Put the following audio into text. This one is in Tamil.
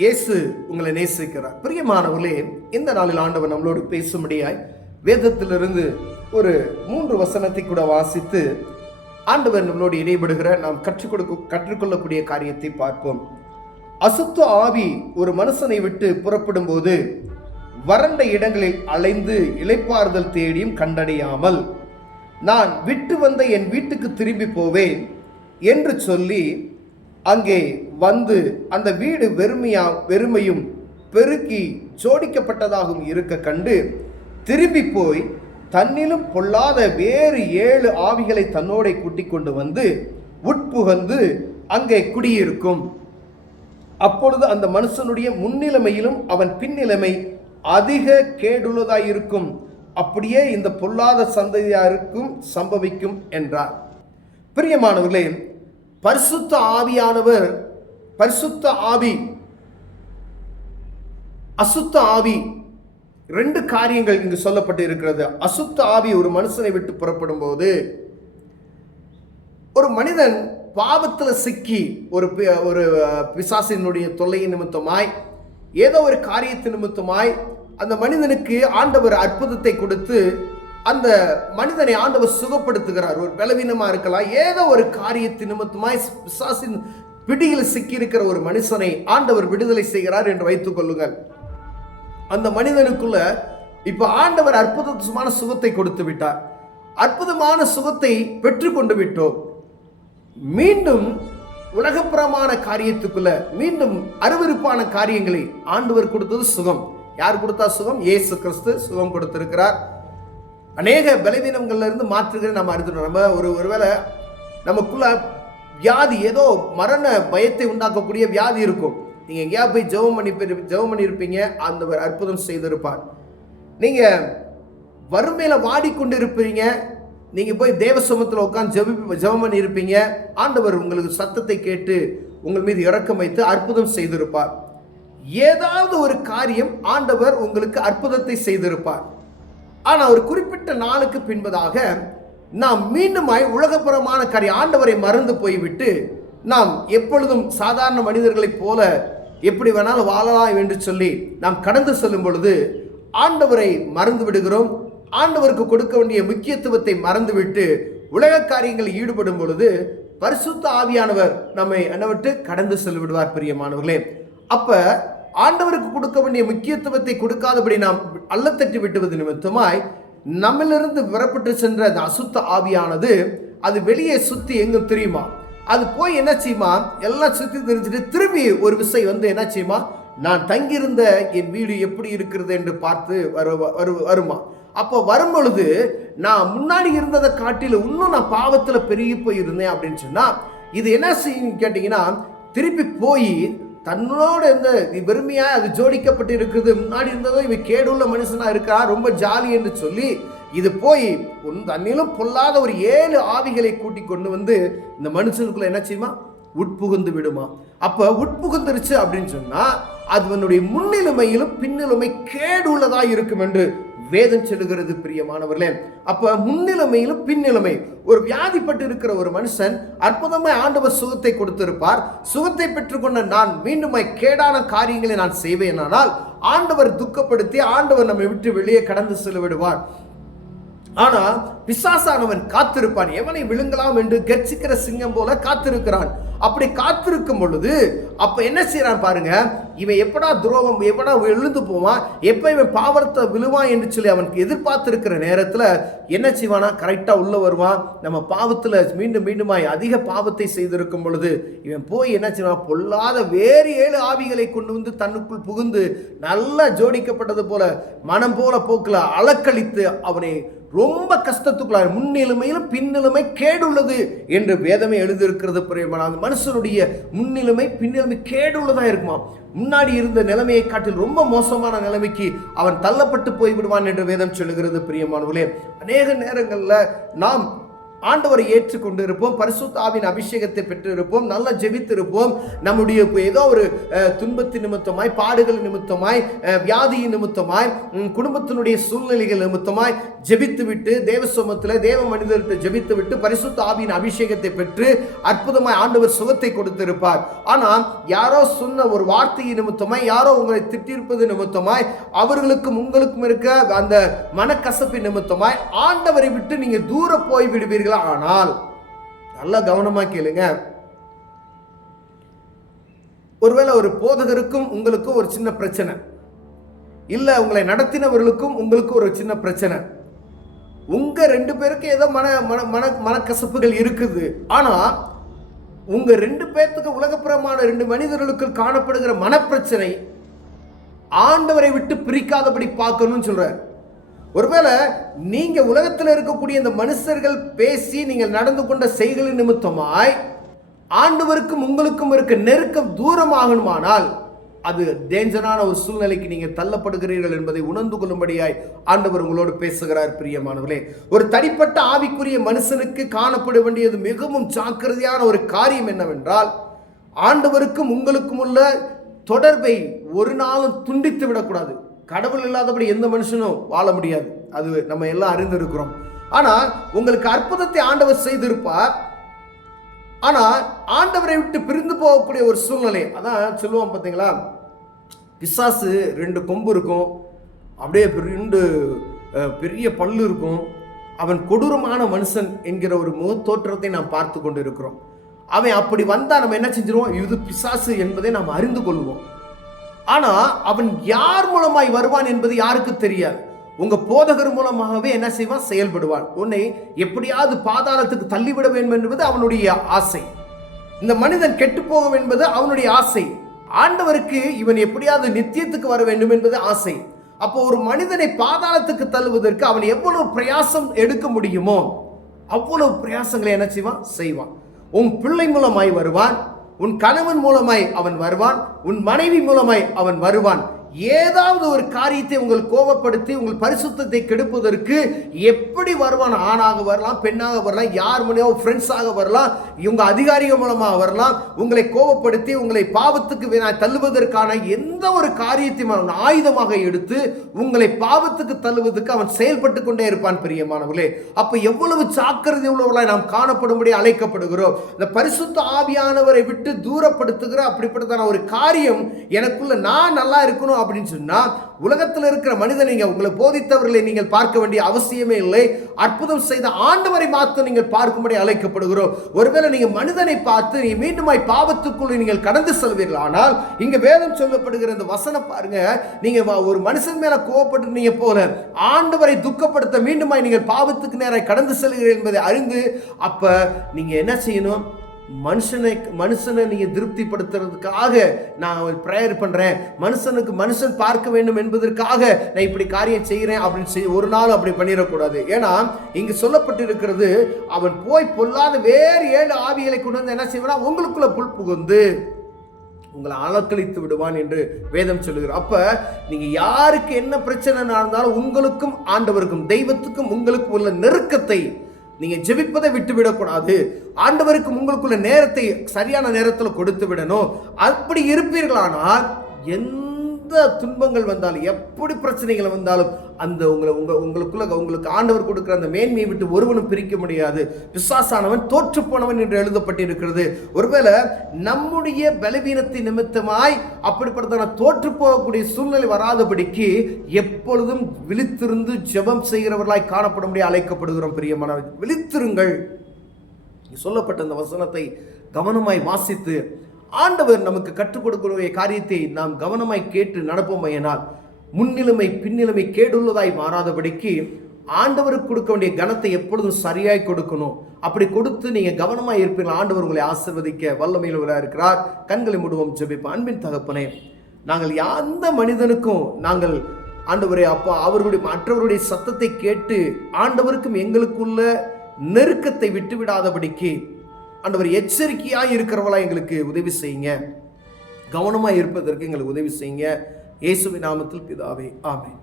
இயேசு உங்களை நேசிக்கிறார். பிரியமானவர்களே, இந்த நாளில் ஆண்டவர் நம்மளோடு பேசும்படியாய் வேதத்திலிருந்து ஒரு 3 வசனத்தை கூட வாசித்து ஆண்டவர் நம்மளோடு இடைபடுகிற நாம் கற்றுக்கொள்ளக்கூடிய காரியத்தை பார்ப்போம். அசுத்த ஆவி ஒரு மனுஷனை விட்டு புறப்படும் போது வறண்ட இடங்களில் அலைந்து இளைப்பாறுதல் தேடியும் கண்டடையாமல், நான் விட்டு வந்த என் வீட்டுக்கு திரும்பி போவேன் என்று சொல்லி அங்கே வந்து அந்த வீடு வெறுமையும் பெருக்கி ஜோடிக்கப்பட்டதாகவும் இருக்க கண்டு திரும்பி போய் தன்னிலும் பொல்லாத வேறு 7 ஆவிகளை தன்னோட கூட்டிக் கொண்டு வந்து உட்புகந்து அங்கே குடியிருக்கும். அப்பொழுது அந்த மனுஷனுடைய முன்னிலைமையிலும் அவன் பின்னிலைமை அதிக கேடுள்ளதாயிருக்கும். அப்படியே இந்த பொல்லாத சந்ததியாருக்கும் சம்பவிக்கும் என்றார். பிரியமானவர்களே, பரிசுத்த ஆவியானவர், பரிசுத்த ஆவி, அசுத்த ஆவி, 2 காரியங்கள் இங்கு சொல்லப்பட்டு இருக்கிறது. அசுத்த ஆவி ஒரு மனுஷனை விட்டு புறப்படும் போது, ஒரு மனிதன் பாவத்தில் சிக்கி ஒரு பிசாசினுடைய தொல்லையின் நிமித்தமாய், ஏதோ ஒரு காரியத்தின் நிமித்தமாய் அந்த மனிதனுக்கு ஆண்டவர் அற்புதத்தை கொடுத்து அந்த மனிதனை ஆண்டவர் சுகப்படுத்துகிறார். ஒரு பலவீனமா இருக்கலாம், ஏதோ ஒரு காரியத்தின் நிமித்தமாய் பிசாசின் பிடியில் சிக்கி இருக்கிற ஒரு மனுஷனை ஆண்டவர் விடுதலை செய்கிறார் என்று வைத்துக் கொள்ளுங்கள். அந்த மனிதனுக்குள்ள இப்ப ஆண்டவர் அற்புதமான சுகத்தை கொடுத்து விட்டார். அற்புதமான சுகத்தை பெற்று கொண்டு விட்டோம். மீண்டும் உலகப்புறமான காரியத்துக்குள்ள மீண்டும் அருவருப்பான காரியங்களை ஆண்டவர் கொடுத்தது சுகம். யார் கொடுத்தா சுகம்? இயேசு கிறிஸ்து சுகம் கொடுத்திருக்கிறார். அநேக பலவீனங்கள்ல இருந்து மாற்றுகிற நம்ம அறிந்துட்டோம். நம்ம ஒருவேளை நமக்குள்ள வியாதி, ஏதோ மரண பயத்தை உண்டாக்கக்கூடிய வியாதி இருக்கும். நீங்க எங்கேயா போய் ஜெபம் பண்ணி இருப்பீங்க, அந்த அற்புதம் செய்திருப்பார். நீங்க வறுமையில வாடிக்கொண்டு இருப்பீங்க, நீங்க போய் தேவ சமூகத்தில் உட்கார்ந்து ஜெபம் பண்ணி இருப்பீங்க, ஆண்டவர் உங்களுக்கு சத்தத்தை கேட்டு உங்கள் மீது இரக்கம் வைத்து அற்புதம் செய்திருப்பார். ஏதாவது ஒரு காரியம் ஆண்டவர் உங்களுக்கு அற்புதத்தை செய்திருப்பார். ஆனால் ஒரு குறிப்பிட்ட நாளுக்கு பின்பதாக நாம் மீண்டுமாய் உலகப்புறமான காரியம், ஆண்டவரை மறந்து போய்விட்டு நாம் எப்பொழுதும் சாதாரண மனிதர்களைப் போல எப்படி வேணாலும் வாழலாம் என்று சொல்லி நாம் கடந்து செல்லும் பொழுது ஆண்டவரை மறந்து விடுகிறோம். ஆண்டவருக்கு கொடுக்க வேண்டிய முக்கியத்துவத்தை மறந்துவிட்டு உலக காரியங்களில் ஈடுபடும் பொழுது பரிசுத்த ஆவியானவர் நம்மை விட்டு கடந்து சென்று விடுவார். பிரியமானவர்களே, அப்ப ஆண்டவருக்கு கொடுக்க வேண்டிய முக்கியத்துவத்தை கொடுக்காதபடி நாம் அல்லத்தட்டி விட்டுவது நிமித்தமாய் நம்மிலிருந்து விரப்பட்டு சென்ற அந்த அசுத்த ஆவியானது அது வெளியே சுத்தி எங்கும் தெரியுமா, அது போய் என்ன செய்யுமா, எல்லாம் சுத்தி தெரிஞ்சுட்டு திரும்பி ஒரு விசை வந்து என்ன செய்யுமா, நான் தங்கியிருந்த என் வீடு எப்படி இருக்கிறது என்று பார்த்து வருமா. அப்போ வரும் பொழுது நான் முன்னாடி இருந்ததை காட்டில இன்னும் நான் பாவத்தில் பெருகி போயிருந்தேன் அப்படின்னு சொன்னா இது என்ன செய்யும் கேட்டீங்கன்னா, திருப்பி போய் தன்னோட இந்த வெறுமையா அது ஜோடிக்கப்பட்டு இருக்குது, முன்னாடி இருந்ததோ இவன் கேடுள்ள மனுஷனா இருக்கா, ரொம்ப ஜாலி என்று சொல்லி இது போய் தன்னிலும் பொல்லாத ஒரு 7 ஆவிகளை கூட்டி கொண்டு வந்து இந்த மனுஷனுக்குள்ள என்ன செய்யுமா, உட்புகுந்து விடுமா. அப்ப உட்புகுந்துருச்சு அப்படின்னு சொன்னா அதுவனுடைய முன்னிலைமையிலும் பின்னிலைமை கேடுள்ளதா இருக்கும் என்று வேதம் சொல்லுகிறது. பிரியமானவர்களே, அப்ப முன்னிலைமையிலும் பின்னிலைமை, ஒரு வியாதிப்பட்டு இருக்கிற ஒரு மனுஷன் அற்புதமாய் ஆண்டவர் சுகத்தை கொடுத்திருப்பார். சுகத்தை பெற்றுக்கொண்ட நான் மீண்டுமாய் கேடான காரியங்களை நான் செய்வேனானால் ஆண்டவர் துக்கப்படுத்தி ஆண்டவர் நம்மை விட்டு வெளியே கடந்து செல்ல விடுவார். ஆனா பிசாசானவன் காத்திருப்பான், எவனை விழுங்கலாம் என்று கர்ச்சிக்கிற சிங்கம் போல காத்திருக்கிறான். அப்படி காத்திருக்கும் பொழுது அப்ப என்ன செய்யறான் பாருங்க, இவன் எப்படா துரோகம், எப்படா எழுந்து போவான், எப்ப இவன் பாவத்தை விழுவான் என்று சொல்லி அவனுக்கு எதிர்பார்த்திருக்கிற நேரத்துல என்ன செய்வானா, கரெக்டா உள்ள வருவான். நம்ம பாவத்துல மீண்டுமாய் அதிக பாவத்தை செய்திருக்கும் பொழுது இவன் போய் என்ன செய்வான், பொல்லாத வேறு 7 ஆவிகளை கொண்டு வந்து தன்னுக்குள் புகுந்து நல்லா ஜோடிக்கப்பட்டது போல மனம் போல போக்குல அலக்களித்து அவனை ரொம்ப கஷ்டத்துக்குள்ள, முன்னிலைமையிலும் பின்னிலைமை கேடுள்ளது என்று வேதமே எழுதியிருக்கிறது. பிரியமான மனுஷனுடைய முன்னிலைமை பின்னிலைமை கேடுள்ளதா இருக்குமா. முன்னாடி இருந்த நிலைமையை காட்டில் ரொம்ப மோசமான நிலைமைக்கு அவன் தள்ளப்பட்டு போய்விடுவான் என்று வேதம் சொல்லுகிறது. பிரியமானவர்களே, அநேக நேரங்கள்ல நாம் ஆண்டவரை ஏற்றுக்கொண்டு இருப்போம், பரிசுத்த ஆவியின் அபிஷேகத்தை பெற்று இருப்போம், நல்லா ஜெபித்து இருப்போம். நம்முடைய ஏதோ ஒரு துன்பத்தின் நிமித்தமாய், பாடுகள் நிமித்தமாய், வியாதியின் நிமித்தமாய், குடும்பத்தினுடைய சூழ்நிலைகள் நிமித்தமாய் ஜெபித்து விட்டு தேவ சமூகத்தில் தேவ மனிதர்கிட்ட ஜெபித்து விட்டு பரிசுத்த ஆவியின் அபிஷேகத்தை பெற்று அற்புதமாய் ஆண்டவர் சுகத்தை கொடுத்திருப்பார். ஆனால் யாரோ சொன்ன ஒரு வார்த்தையை நிமித்தமாய், யாரோ உங்களை திட்டிருப்பது நிமித்தமாய், அவர்களுக்கும் உங்களுக்கும் இருக்க அந்த மனக்கசப்பின் நிமித்தமாய் ஆண்டவரை விட்டு நீங்க தூர போய் விடுவீர்களா? ஆனால் நல்லா கவனமா கேளுங்க. ஒருவேளை ஒரு போதகருக்கும் உங்களுக்கும் ஒரு சின்ன பிரச்சனை, இல்ல உங்களை நடத்தினவர்களுக்கும் உங்களுக்கு ஒரு சின்ன பிரச்சனை, உங்க ரெண்டு பேருக்கு ஏதோ மனக்கசப்புகள் இருக்குது. ஆனா உங்க ரெண்டு பேர்த்துக்கு உலகப்புறமான ரெண்டு மனிதர்களுக்கு காணப்படுகிற மனப்பிரச்சனை ஆண்டவரை விட்டு பிரிக்காதபடி பார்க்கணும்னு சொல்றார். ஒருவேளை நீங்க உலகத்தில் இருக்கக்கூடிய இந்த மனுஷர்கள் பேசி நீங்கள் நடந்து கொண்ட செய்களின் நிமித்தமாய் ஆண்டவருக்கும் உங்களுக்கும் இருக்க நெருக்கம் தூரமாகணுமானால் அது டேஞ்சரான ஒரு சூழ்நிலைக்கு நீங்க தள்ளப்படுகிறீர்கள் என்பதை உணர்ந்து கொள்ளும்படியாய் ஆண்டவர் உங்களோடு பேசுகிறார். பிரியமானவர்களே, ஒரு தனிப்பட்ட ஆவிக்குரிய மனுஷனுக்கு காணப்பட வேண்டியது மிகவும் ஜாக்கிரதையான ஒரு காரியம் என்னவென்றால், ஆண்டவருக்கும் உங்களுக்கும் உள்ள தொடர்பை ஒரு நாளும் துண்டித்து விடக்கூடாது. கடவுள் இல்லாதபடி எந்த மனுஷனும் வாழ முடியாது, அது நம்ம எல்லாம் அறிந்திருக்கிறோம். ஆனால் உங்களுக்கு அற்புதத்தை ஆண்டவர் செய்திருப்பார். ஆனால் ஆண்டவரை விட்டு பிரிந்து போகக்கூடிய ஒரு சூழ்நிலை, அதான் சொல்லுவோம் பார்த்தீங்களா, பிசாசு ரெண்டு கொம்பு இருக்கும், அப்படியே பெரிய பல்லு இருக்கும், அவன் கொடூரமான மனுஷன் என்கிற ஒரு முக தோற்றத்தை நாம் பார்த்து கொண்டு இருக்கிறோம். அவன் அப்படி வந்தால் நம்ம என்ன செஞ்சிருவோம், இது பிசாசு என்பதை நாம் அறிந்து கொள்வோம். ஆனால் அவன் யார் மூலமாய் வருவான் என்பது யாருக்கு தெரியாது. உங்க போதகர் மூலமாகவே என்ன செய்வான், செயல்படுவான். உன்னை எப்படியாவது பாதாளத்துக்கு தள்ளிவிட வேண்டும் என்பது அவனுடைய ஆசை. இந்த மனிதன் கெட்டு போக என்பது அவனுடைய ஆசை. ஆண்டவருக்கு இவன் எப்படியாவது நித்தியத்துக்கு வர வேண்டும் என்பது ஆசை. அப்போ ஒரு மனிதனை பாதாளத்துக்கு தள்ளுவதற்கு அவன் எவ்வளவு பிரயாசம் எடுக்க முடியுமோ அவ்வளவு பிரயாசங்களை என்ன செய்வான். உன் பிள்ளை மூலமாய் வருவான், உன் கணவன் மூலமாய் அவன் வருவான், உன் மனைவி மூலமாய் அவன் வருவான். ஏதாவது ஒரு காரியத்தை உங்கள் கோபப்படுத்தி உங்கள் பரிசுத்தத்தை கெடுப்பதற்கு எப்படி வருவான். ஆணாக வரலாம், பெண்ணாக வரலாம், யார் மூலமாக ஃப்ரெண்ட்ஸாக வரலாம், இவங்க அதிகாரிகள் மூலமாக வரலாம். உங்களை கோபப்படுத்தி உங்களை பாவத்துக்கு தள்ளுவதற்கான எந்த ஒரு காரியத்தையும் அவன் ஆயுதமாக எடுத்து உங்களை பாவத்துக்கு தள்ளுவதற்கு அவன் செயல்பட்டு கொண்டே இருப்பான். பிரியமானவர்களே, அப்ப எவ்வளவு ஜாக்கிரதை உள்ளவர்களாய் நாம் காணப்படும்படி அழைக்கப்படுகிறோம். இந்த பரிசுத்த ஆவியானவரை விட்டு தூரப்படுத்துகிற அப்படிப்பட்டதான ஒரு காரியம் எனக்குள்ள நான் நல்லா இருக்கணும் அப்படின்னு சொன்னா, உலகத்தில் இருக்கிற மனிதனை உங்களை போதித்தவர்களை நீங்கள் பார்க்க வேண்டிய அவசியமே இல்லை. அற்புதம் செய்த ஆண்டவரை மாத்திரம் நீங்கள் பார்க்கும்படி அழைக்கப்படுகிறோம். ஒருவேளை நீங்க மனிதனை பார்த்து நீ மீண்டுமாய் பாவத்துக்குள் நீங்கள் கடந்து செல்வீர்கள். ஆனால் இங்க வேதம் சொல்லப்படுகிற இந்த வசனம் பாருங்க, நீங்க ஒரு மனுஷன் மேல கோவப்பட்டு நீங்க போல ஆண்டவரை துக்கப்படுத்த மீண்டுமாய் நீங்கள் பாவத்துக்கு நேராக கடந்து செல்கிறீர்கள் என்பதை அறிந்து, அப்ப நீங்க என்ன செய்யணும், மனுஷனை நீங்க திருப்திப்படுத்துறதுக்காக நான் பிரேயர் பண்றேன், மனுஷன் பார்க்க வேண்டும் என்பதற்காக நான் இப்படி காரியம் செய்கிறேன் அப்படின்னு ஒரு நாள் அப்படி பண்ணிடக்கூடாது. ஏன்னா இங்கு சொல்லப்பட்டிருக்கிறது, அவன் போய் பொல்லாத வேறு 7 ஆவிகளை கொண்டு வந்து என்ன செய்வான், உங்களுக்குள்ள புல் புகுந்து உங்களை அலக்களித்து விடுவான் என்று வேதம் சொல்லுகிறார். அப்ப நீங்க யாருக்கு என்ன பிரச்சனை நடந்தாலும் உங்களுக்கும் ஆண்டவருக்கும் தெய்வத்துக்கும் உங்களுக்கு உள்ள நெருக்கத்தை நீங்க ஜெபிப்பதை விட்டுவிடக்கூடாது. ஆண்டவருக்கு உங்களுக்குள்ள நேரத்தை சரியான நேரத்தில் கொடுத்து விடணும். அப்படி இருப்பீர்களானால் எந்த துன்பங்கள் வந்தாலும் எப்படி பிரச்சனைகள் வந்தாலும் அந்த உங்களுக்கு ஆண்டவர் கொடுக்கிற அந்த மேன்மையை விட்டு ஒருவனும் பிரிக்க முடியாது. பிசாசானவன் தோற்று போனவன் என்று எழுதப்பட்டிருக்கிறது. ஒருவேளை நம்முடைய பலவீனத்தை நிமித்தமாய் அப்படிப்பட்ட தோற்று போகக்கூடிய சூழ்நிலை வராதபடிக்கு எப்பொழுதும் விழித்திருந்து ஜெபம் செய்கிறவர்களாய் காணப்படும்படி அழைக்கப்படுகிறோம். பிரியமானவர்கள், விழித்திருங்கள். சொல்லப்பட்ட அந்த வசனத்தை கவனமாய் வாசித்து ஆண்டவர் நமக்கு கற்றுக் கொடுக்கிற காரியத்தை நாம் கவனமாய் கேட்டு நடப்போமையினால் முன்னிலைமை பின்னிலைமை கேடுள்ளதாய் மாறாதபடிக்கு ஆண்டவருக்கு கொடுக்க வேண்டிய கனத்தை எப்பொழுதும் சரியாய் கொடுக்கணும். அப்படி கொடுத்து நீங்க கவனமாய் இருப்பீர்கள். ஆண்டவர் உங்களை ஆசீர்வதிக்க வல்லமையில் இருக்கிறார். கண்களை மூடுவோம், ஜெபிப்போம். அன்பின் தகப்பனே, நாங்கள் எந்த மனிதனுக்கும் நாங்கள் ஆண்டவரே அப்பா அவர்களுடைய மற்றவருடைய சத்தத்தை கேட்டு ஆண்டவருக்கும் எங்களுக்குள்ள நெருக்கத்தை விட்டுவிடாதபடிக்கு ஆண்டவர் எச்சரிக்கையாக இருக்கிறவங்களா எங்களுக்கு உதவி செய்யுங்க. கவனமாக இருப்பதற்கு எங்களுக்கு உதவி செய்யுங்க. இயேசுவின் நாமத்தில் பிதாவே, ஆமென்.